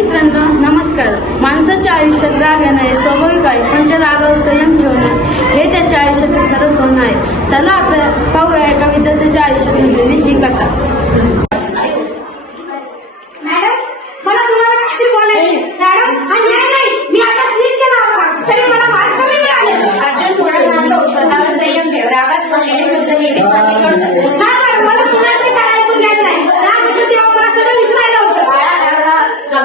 मित्रांनो नमस्कार. माणसाच्या आयुष्यात राग येणं हे स्वाभाविक आहे पण त्या रागावर संयम ठेवणं हे त्याच्या आयुष्याचं खरं सोनं आहे. चला आता पाहूया एका विद्यार्थ्याच्या आयुष्यात घडलेली ही कथा. मॅडम मला तुम्हाला काहीतरी बोलायचे मॅडम न्याय नाही. मी आता नीट केला होता. तरी मला मार्क कमी मिळाले. अर्जुन थोडं शांत. स्वतःवर संयम ठेव. रागात बोललेले शब्द नेहमी मान्य करतात हा मॅडम मला पुन्हा ते काय ऐकून घ्यायचं नाही राग येतो तेव्हा मला सगळं विसरायला होतं बाळा राग हा अग्निसारखा असतो दुसऱ्याला काढण्याआधी स्वतःलाच घालतो संयम म्हणजे कर्मयोगी नव्हे तर कर्मयोगी नव्हे तर अशी रागा लागते मॅडम रागावर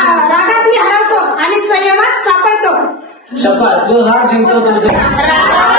रागात मी हरवतो आणि संयमात सापडतो. शपथ जो राग जिंकतो तो